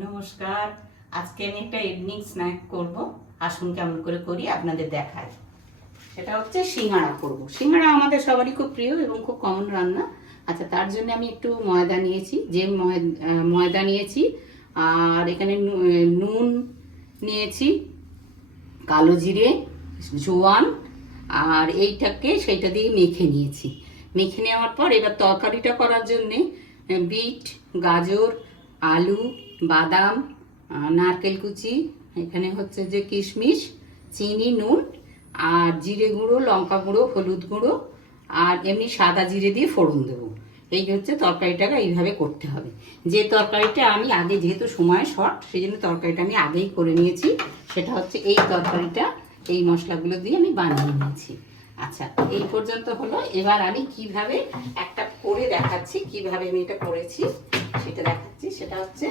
নমস্কার। আজকে আমি একটা ইভিনিং স্ন্যাক করব। আসুন কেমন করে করি আপনাদের দেখাই। সেটা হচ্ছে সিঙ্গাড়া করব। সিঙ্গাড়া আমাদের সবারই খুব প্রিয় এবং খুব কমন রান্না। আচ্ছা, তার জন্য আমি একটু ময়দা নিয়েছি, ময়দা নিয়েছি। আর এখানে নুন নিয়েছি, কালো জিরে, জোয়ান, আর এইটাকে সেইটা দিয়ে মেখে নিয়েছি। মেখে নেওয়ার পর এবার তরকারিটা করার জন্যে বিট, গাজর, আলু, বাদাম, নারকেল কুচি, এখানে হচ্ছে যে কিশমিশ, চিনি, নুন, আর জিরে গুঁড়ো, লঙ্কা গুঁড়ো, হলুদ গুঁড়ো, আর এমনি সাদা জিরে দিয়ে ফোড়ন দেবো। এই হচ্ছে তরকারিটাকে এইভাবে করতে হবে। যে তরকারিটা আমি আগে, যেহেতু সময় শর্ট, সেই জন্য তরকারিটা আমি আগেই করে নিয়েছি। সেটা হচ্ছে এই তরকারিটা, এই মশলাগুলো দিয়ে আমি বানিয়ে নিয়েছি। আচ্ছা, এই পর্যন্ত হলো। এবার আমি কিভাবে একটা করে দেখাচ্ছি, কিভাবে আমি এটা করেছি সেটা দেখাচ্ছি। সেটা হচ্ছে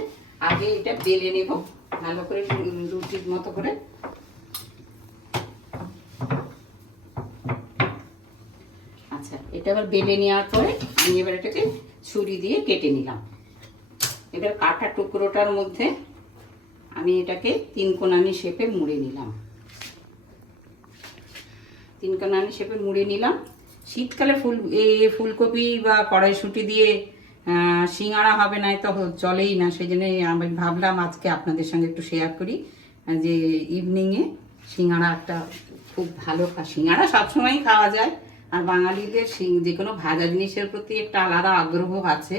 আগে এটা বেলে নেব ভালো করে, রুটির মতো করে। আচ্ছা, এটা আবার বেলে নেওয়ার পরে আমি এবার এটাকে ছুরি দিয়ে কেটে নিলাম। এবার কাটা টুকরোটার মধ্যে আমি এটাকে তিনকোণানি শেপে মুড়ে নিলাম। তিনকোণানি শেপে মুড়ে নিলাম। শীতকালে ফুলকপি বা কড়াইশুঁটি দিয়ে সিঙ্গাড়া হবে না, তো চলেই না। সেই জন্য আমি ভাবলাম আজকে আপনাদের সঙ্গে একটু শেয়ার করি যে ইভিনিংয়ে সিঙ্গাড়া একটা খুব ভালো। সিঙ্গাড়া সবসময়ই খাওয়া যায়, আর বাঙালিদের যে কোনো ভাজা জিনিসের প্রতি একটা আলাদা আগ্রহ আছে।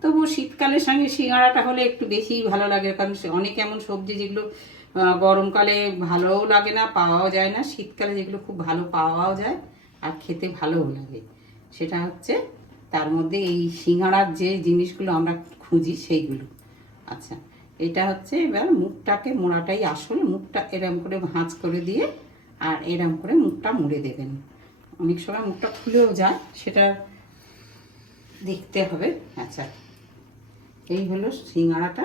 তবু শীতকালের সঙ্গে সিঙ্গাড়াটা হলে একটু বেশিই ভালো লাগে, কারণ অনেক এমন সবজি যেগুলো গরমকালে ভালোও লাগে না, পাওয়াও যায় না, শীতকালে যেগুলো খুব ভালো পাওয়াও যায় আর খেতে ভালোও লাগে। সেটা হচ্ছে তার মধ্যে এই সিঙ্গাড়ার যে জিনিসগুলো আমরা খুঁজি সেইগুলো। আচ্ছা, এটা হচ্ছে এবার মুখটাকে মোড়াটাই আসল। মুখটা এরম করে ভাঁজ করে দিয়ে আর এরম করে মুখটা মুড়ে দেবেন। অনেক সময় মুখটা খুলেও যায়, সেটা দেখতে হবে। আচ্ছা, এই হলো সিঙ্গাড়াটা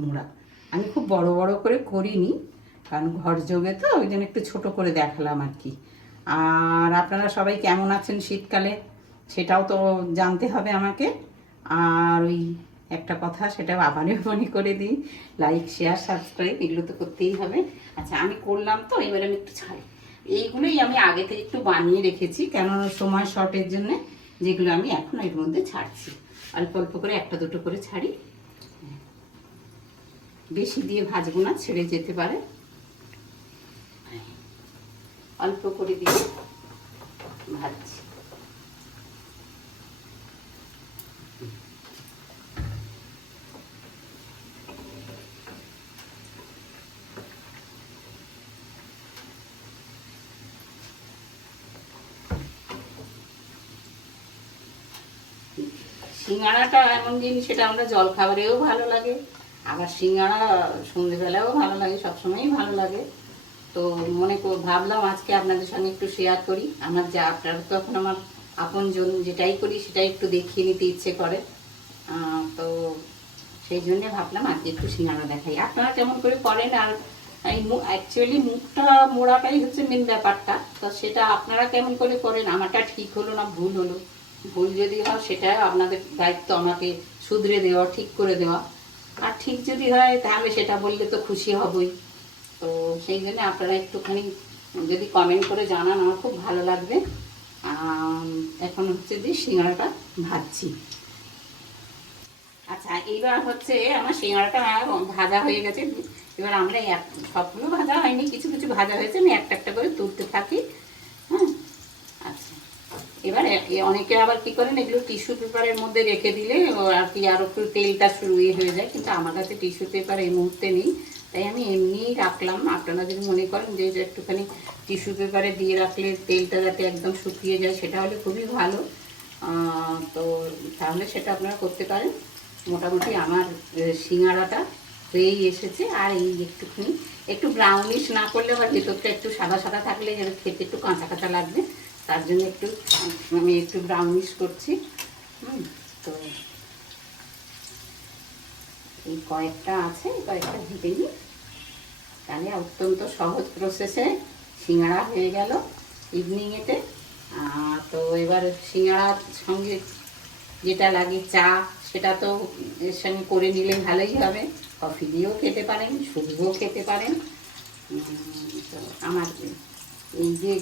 মোড়া। আমি খুব বড় বড় করে করিনি, কারণ ঘর জমে তো, ওই জন্য একটু ছোটো করে দেখালাম আর কি। আর আপনারা সবাই কেমন আছেন শীতকালে সেটাও তো জানতে হবে আমাকে। আর ওই একটা কথা, সেটা আবারও মনে করে দিই, লাইক, শেয়ার, সাবস্ক্রাইব এগুলো তো করতেই হবে। আচ্ছা, আমি করলাম তো, এবার আমি একটু ছাড়ি। এইগুলোই আমি আগে থেকে একটু বানিয়ে রেখেছি, কেন সময় শর্টের জন্যে, যেগুলো আমি এখন এর মধ্যে ছাড়ছি। অল্প অল্প করে একটা দুটো করে ছাড়ি, বেশি দিয়ে ভাজবো না, ছেড়ে যেতে পারে। অল্প করে দিয়ে ভাজছি। সিঙ্গাড়াটা এমন জিনিস, সেটা আমরা জল খাবারেও ভালো লাগে, আবার সিঙ্গাড়া সন্ধ্যেবেলাও ভালো লাগে, সবসময়ই ভালো লাগে। তো ভাবলাম আজকে আপনাদের সঙ্গে একটু শেয়ার করি। আমার যা, আপনারা তো এখন আমার আপনজন, যেটাই করি সেটাই একটু দেখিয়ে নিতে ইচ্ছে করে। তো সেই জন্যে ভাবলাম আজকে একটু সিঙ্গাড়া দেখাই, আপনারা কেমন করে করেন। আর এই অ্যাকচুয়ালি মুখটা মোড়াটাই হচ্ছে মেন ব্যাপারটা। তো সেটা আপনারা কেমন করে করেন, আমারটা ঠিক হলো না ভুল হলো, ভুল যদি হয় সেটা আপনাদের দায়িত্ব আমাকে শুধরে দেওয়া, ঠিক করে দেওয়া। আর ঠিক যদি হয় তাহলে সেটা বললে তো খুশি হবই। তো সেই জন্য আপনারা একটুখানি যদি কমেন্ট করে জানান, আমার খুব ভালো লাগবে। এখন হচ্ছে যে সিঙ্গাড়াটা ভাজছি। আচ্ছা, এইবার হচ্ছে আমার সিঙ্গাড়াটা ভাজা হয়ে গেছে। এবার আমরা সবগুলো ভাজা হয়নি, কিছু কিছু ভাজা হয়েছে, আমি একটা একটা করে তুলতে থাকি। হ্যাঁ, আচ্ছা। এবার অনেকে আবার কি করেন, এগুলো টিস্যু পেপারের মধ্যে রেখে দিলে আর কি আরও একটু তেলটা শুরু হয়ে যায়, কিন্তু আমার কাছে টিস্যু পেপার এই মুহূর্তে নেই, তাই আমি এমনিই রাখলাম। আপনারা যদি মনে করেন যে একটুখানি টিস্যু পেপারে দিয়ে রাখলে তেলটা যাতে একদম শুকিয়ে যায়, সেটা হলে খুবই ভালো। তো তাহলে সেটা আপনারা করতে পারেন। মোটামুটি আমার সিঙ্গাড়াটা হয়েই এসেছে। আর এই একটুখানি একটু ব্রাউনিশ না করলে, আবার ভেতরটা একটু সাদা সাদা থাকলে যেন খেতে একটু কাঁচা কাঁচা লাগবে, তার জন্য আমি একটু ব্রাউনিশ করছি। তো এই কয়েকটা আছে, কয়েকটা ভেজে নিই, তাহলে অত্যন্ত সহজ প্রসেসে সিঙ্গাড়া হয়ে গেল ইভিনিংয়েতে। তো এবার সিঙ্গাড়ার সঙ্গে যেটা লাগে, চা, সেটা তো এর সঙ্গে করে নিলে ভালোই হবে। কফি দিয়েও খেতে পারেন, শুধুও খেতে পারেন। তো আমার এই যে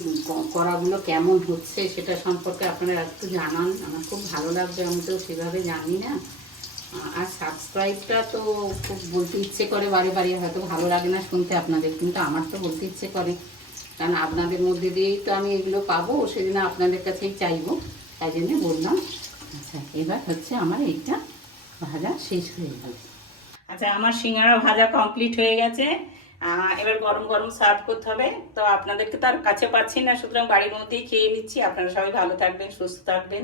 করাগুলো কেমন হচ্ছে সেটা সম্পর্কে আপনারা একটু জানান, আমার খুব ভালো লাগবে, আমি তো সেভাবে জানি না। আর সাবস্ক্রাইবটা তো খুব বলতে ইচ্ছে করে বারে বারে, হয়তো ভালো লাগে না শুনতে আপনাদের, কিন্তু আমার তো বলতে ইচ্ছে করে, কারণ আপনাদের মধ্যে দিয়েই তো আমি এগুলো পাবো, সেদিন আপনাদের কাছেই চাইবো, তাই জন্যে বললাম। আচ্ছা, এবার হচ্ছে আমার এইটা ভাজা শেষ হয়ে গেল। আচ্ছা, আমার সিঙ্গারা ভাজা কমপ্লিট হয়ে গেছে। এবার গরম গরম সার্ভ করতে হবে। তো আপনাদেরকে তো আর কাছে পাচ্ছি না, সুতরাং বাড়ির মধ্যেই খেয়ে নিচ্ছি। আপনারা সবাই ভালো থাকবেন, সুস্থ থাকবেন।